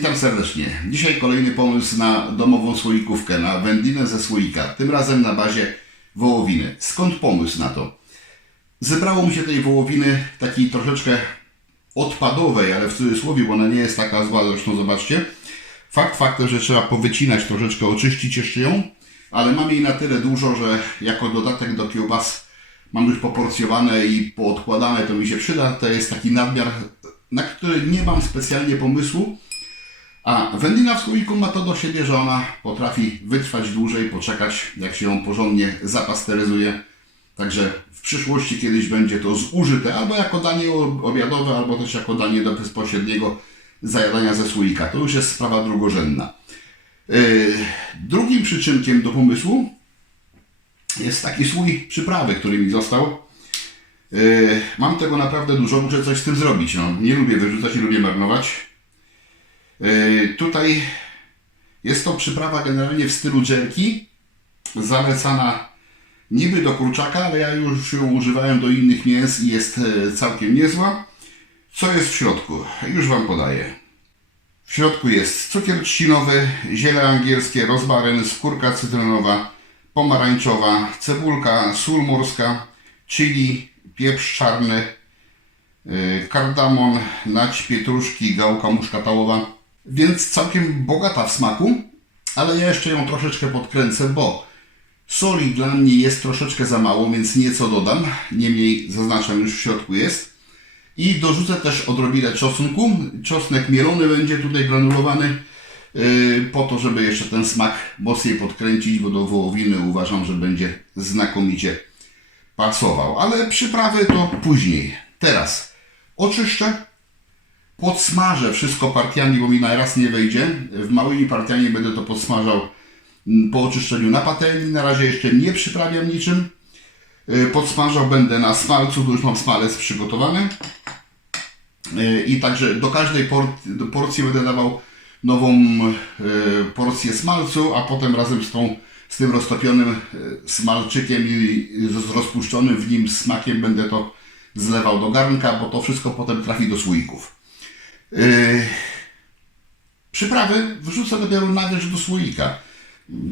Witam serdecznie. Dzisiaj kolejny pomysł na domową słoikówkę, na wędlinę ze słoika. Tym razem na bazie wołowiny. Skąd pomysł na to? Zebrało mi się tej wołowiny takiej troszeczkę odpadowej, ale w cudzysłowie, bo ona nie jest taka zła, zresztą zobaczcie. Fakt faktem, że trzeba powycinać troszeczkę, oczyścić jeszcze ją, ale mam jej na tyle dużo, że jako dodatek do kiełbas mam już poporcjowane i poodkładane, to mi się przyda. To jest taki nadmiar, na który nie mam specjalnie pomysłu. A wędlina w słoiku ma to do siebie, że ona potrafi wytrwać dłużej, poczekać, jak się ją porządnie zapasteryzuje. Także w przyszłości kiedyś będzie to zużyte albo jako danie obiadowe, albo też jako danie do bezpośredniego zajadania ze słoika. To już jest sprawa drugorzędna. Drugim przyczynkiem do pomysłu jest taki słój przyprawy, który mi został. Mam tego naprawdę dużo, muszę coś z tym zrobić. No, nie lubię wyrzucać, nie lubię marnować. Tutaj jest to przyprawa generalnie w stylu jerky, zalecana niby do kurczaka, ale ja już ją używałem do innych mięs i jest całkiem niezła. Co jest w środku? Już Wam podaję. W środku jest cukier trzcinowy, ziele angielskie, rozmaryn, skórka cytrynowa, pomarańczowa, cebulka, sól morska, chili, pieprz czarny, kardamon, nać pietruszki, gałka muszkatałowa. Więc całkiem bogata w smaku, ale ja jeszcze ją troszeczkę podkręcę, bo soli dla mnie jest troszeczkę za mało, więc nieco dodam. Niemniej zaznaczam, już w środku jest. I dorzucę też odrobinę czosnku. Czosnek mielony będzie tutaj granulowany, po to, żeby jeszcze ten smak mocniej podkręcić, bo do wołowiny uważam, że będzie znakomicie pasował. Ale przyprawy to później. Teraz oczyszczę, podsmażę wszystko partiami, bo mi na raz nie wejdzie. W małymi partiami będę to podsmażał po oczyszczeniu na patelni. Na razie jeszcze nie przyprawiam niczym. Podsmażał będę na smalcu, tu już mam smalec przygotowany. I także do każdej porcji będę dawał nową porcję smalcu, a potem razem z tym roztopionym smalczykiem i z rozpuszczonym w nim smakiem będę to zlewał do garnka, bo to wszystko potem trafi do słoików. Przyprawy wrzucę dopiero na wierzch do słoika.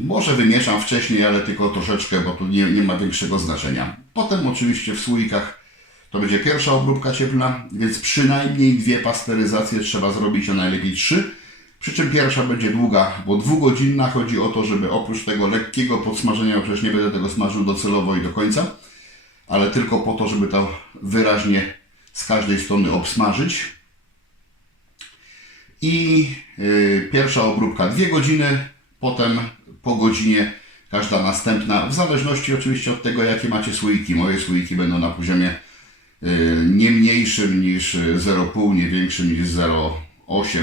Może wymieszam wcześniej, ale tylko troszeczkę, bo tu nie ma większego znaczenia. Potem oczywiście w słoikach to będzie pierwsza obróbka cieplna, więc przynajmniej 2 pasteryzacje trzeba zrobić, a najlepiej 3. Przy czym pierwsza będzie długa, bo 2-godzinna. Chodzi o to, żeby oprócz tego lekkiego podsmażenia, bo przecież nie będę tego smażył docelowo i do końca, ale tylko po to, żeby to wyraźnie z każdej strony obsmażyć. I pierwsza obróbka 2 godziny, potem po godzinie każda następna, w zależności oczywiście od tego, jakie macie słoiki. Moje słoiki będą na poziomie nie mniejszym niż 0,5, nie większym niż 0,8.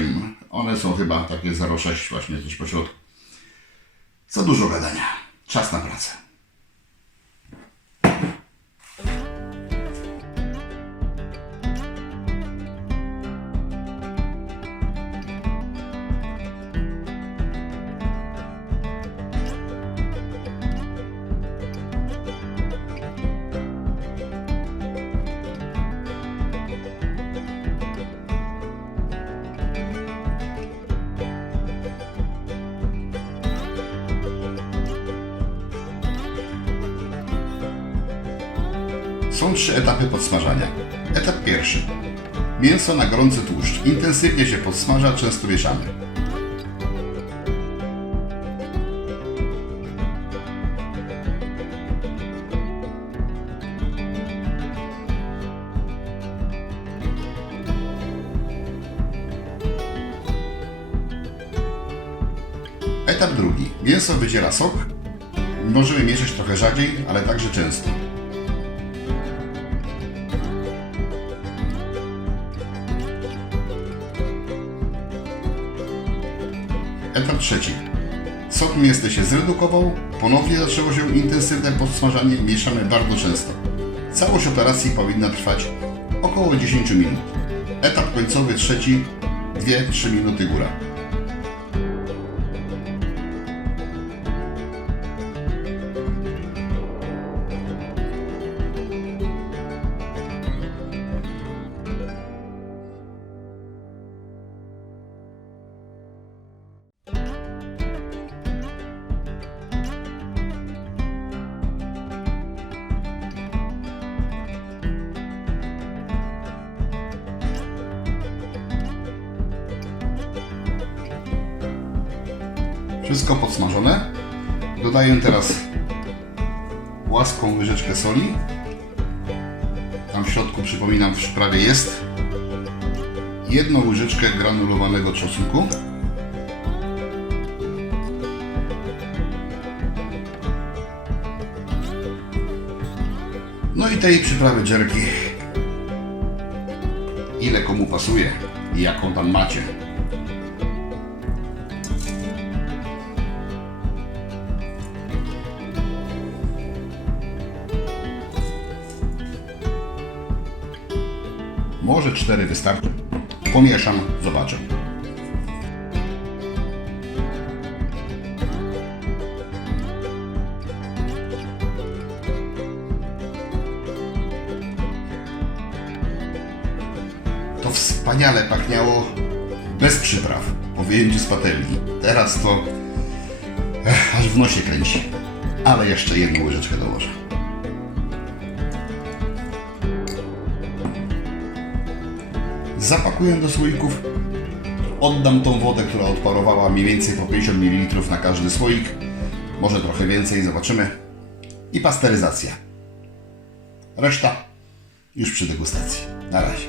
One są chyba takie 0,6 właśnie coś po środku. Za dużo gadania. Czas na pracę. Są 3 etapy podsmażania. Etap pierwszy. Mięso na gorący tłuszcz. Intensywnie się podsmaża, często mieszamy. Etap drugi. Mięso wydziela sok. Możemy mieszać trochę rzadziej, ale także często. Etap trzeci. Sok mięsny się zredukował, ponownie zaczęło się intensywne podsmażanie, mieszamy bardzo często. Całość operacji powinna trwać około 10 minut. Etap końcowy trzeci, 2-3 minuty góra. Wszystko podsmażone. Dodaję teraz łaską łyżeczkę soli. Tam w środku, przypominam, w przyprawie jest 1 łyżeczkę granulowanego czosnku. No i tej przyprawy jerky, ile komu pasuje i jaką tam macie. Może 4 wystarczy. Pomieszam, zobaczę. To wspaniale pachniało bez przypraw, po wyjęciu z patelni. Teraz to aż w nosie kręci. Ale jeszcze 1 łyżeczkę dołożę. Zapakuję do słoików. Oddam tą wodę, która odparowała mniej więcej po 50 ml na każdy słoik. Może trochę więcej, zobaczymy. I pasteryzacja. Reszta już przy degustacji. Na razie.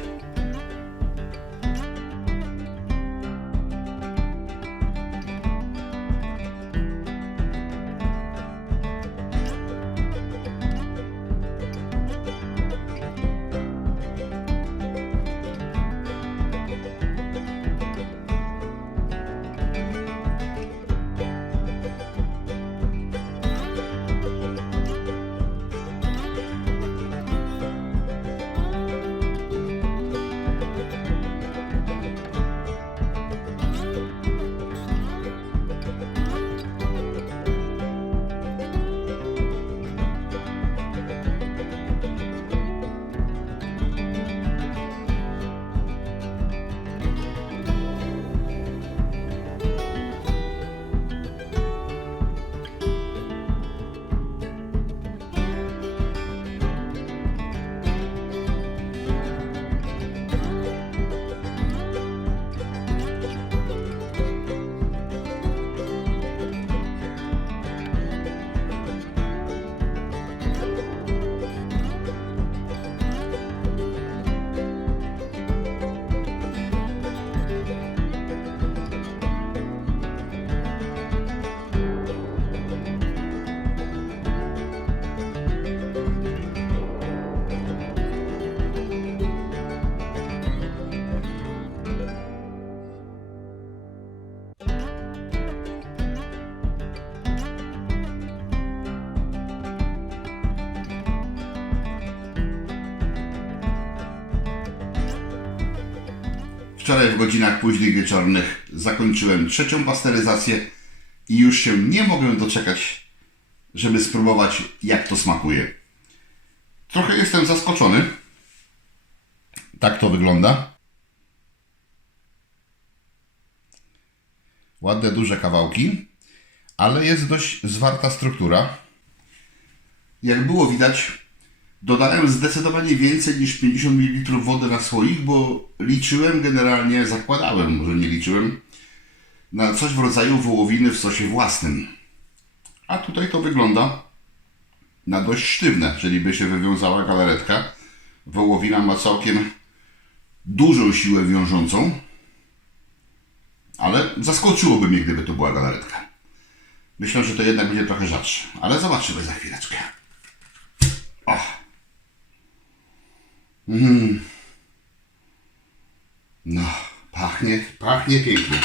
Wczoraj w godzinach późnych wieczornych zakończyłem 3. pasteryzację i już się nie mogę doczekać, żeby spróbować, jak to smakuje. Trochę jestem zaskoczony. Tak to wygląda. Ładne, duże kawałki, ale jest dość zwarta struktura. Jak było widać, dodałem zdecydowanie więcej niż 50 ml wody na słoik, bo liczyłem generalnie, zakładałem, może nie liczyłem, na coś w rodzaju wołowiny w sosie własnym. A tutaj to wygląda na dość sztywne, czyli by się wywiązała galaretka. Wołowina ma całkiem dużą siłę wiążącą, ale zaskoczyłoby mnie, gdyby to była galaretka. Myślę, że to jednak będzie trochę rzadsze, ale zobaczymy za chwileczkę. No, pachnie pięknie.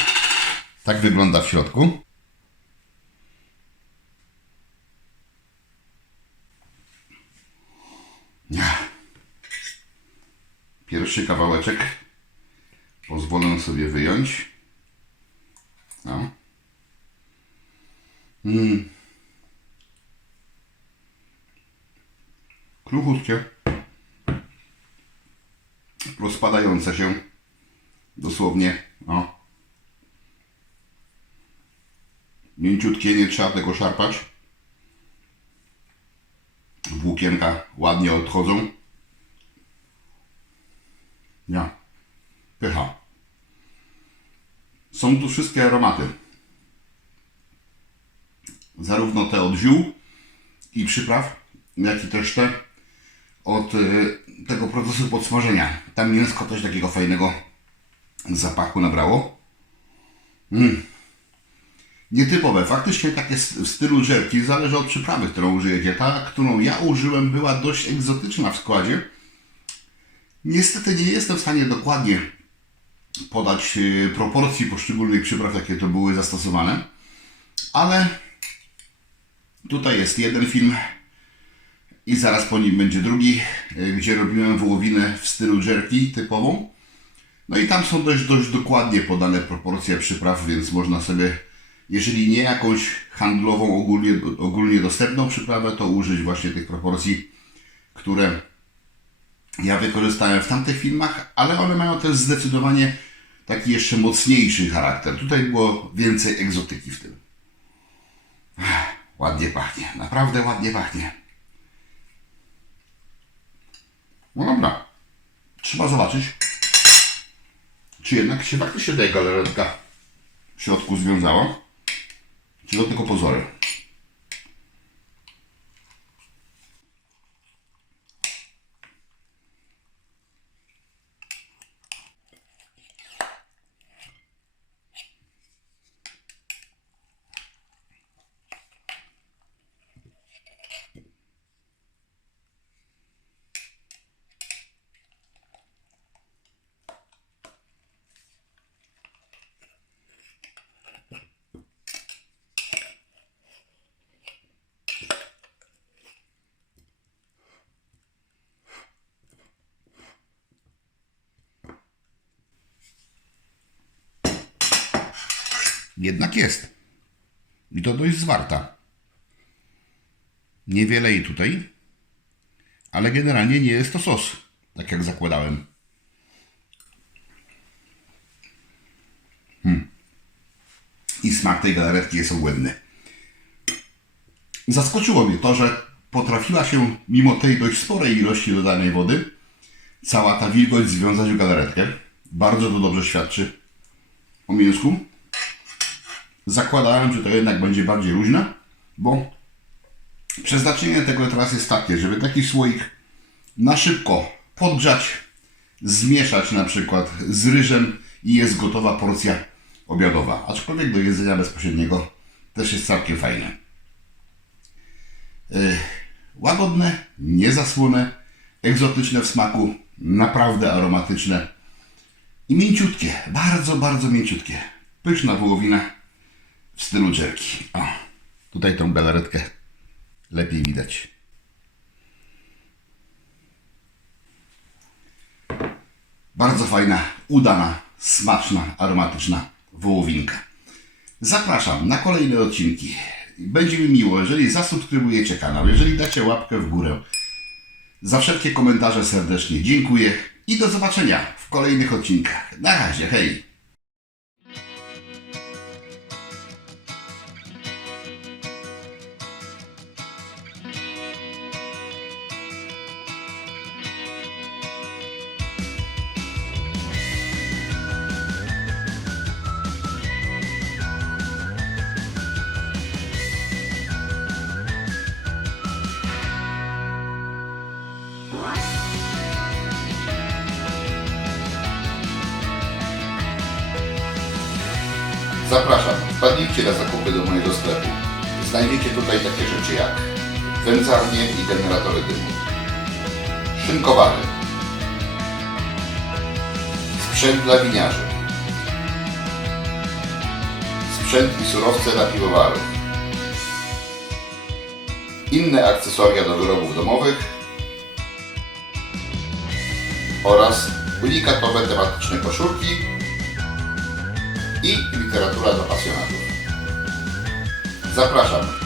Tak wygląda w środku. Pierwszy kawałeczek pozwolę sobie wyjąć. No. Kruchutkie. Rozpadające się. Dosłownie. O. Mięciutkie, nie trzeba tego szarpać. Włókienka ładnie odchodzą. Ja. Pycha. Są tu wszystkie aromaty. Zarówno te od ziół i przypraw, jak i też te od tego procesu podsmażenia. Tam mięsko też takiego fajnego zapachu nabrało. Nietypowe. Faktycznie tak jest w stylu jerky. Zależy od przyprawy, którą użyjecie. Ta, którą ja użyłem, była dość egzotyczna w składzie. Niestety nie jestem w stanie dokładnie podać proporcji poszczególnych przypraw, jakie to były zastosowane. Ale tutaj jest jeden film i zaraz po nim będzie drugi, gdzie robiłem wołowinę w stylu jerky typową. No i tam są dość dokładnie podane proporcje przypraw, więc można sobie, jeżeli nie jakąś handlową, ogólnie dostępną przyprawę, to użyć właśnie tych proporcji, które ja wykorzystałem w tamtych filmach, ale one mają też zdecydowanie taki jeszcze mocniejszy charakter. Tutaj było więcej egzotyki w tym. Ładnie pachnie, naprawdę ładnie pachnie. No dobra, trzeba zobaczyć, czy jednak się faktycznie ta galaretka w środku związała, czy to tylko pozory. Jednak jest. I to dość zwarta. Niewiele jej tutaj, ale generalnie nie jest to sos, tak jak zakładałem. I smak tej galaretki jest obłędny. Zaskoczyło mnie to, że potrafiła się, mimo tej dość sporej ilości dodanej wody, cała ta wilgoć związać w galaretkę. Bardzo to dobrze świadczy o mięsku. Zakładałem, że to jednak będzie bardziej luźne, bo przeznaczenie tego teraz jest takie, żeby taki słoik na szybko podgrzać, zmieszać na przykład z ryżem i jest gotowa porcja obiadowa. Aczkolwiek do jedzenia bezpośredniego też jest całkiem fajne. Łagodne, niezasłone, egzotyczne w smaku, naprawdę aromatyczne i mięciutkie, bardzo mięciutkie. Pyszna wołowina w stylu jerky. O, tutaj tą galaretkę lepiej widać. Bardzo fajna, udana, smaczna, aromatyczna wołowinka. Zapraszam na kolejne odcinki. Będzie mi miło, jeżeli zasubskrybujecie kanał, jeżeli dacie łapkę w górę. Za wszelkie komentarze serdecznie dziękuję i do zobaczenia w kolejnych odcinkach. Na razie, hej! Zapraszam, wpadnijcie na zakupy do mojego sklepu. Znajdziecie tutaj takie rzeczy jak wędzarnie i generatory dymu, szynkowary, sprzęt dla winiarzy, sprzęt i surowce dla piwowarów, inne akcesoria do wyrobów domowych oraz unikatowe tematyczne koszulki i literatura dla pasjonatów. Zapraszam.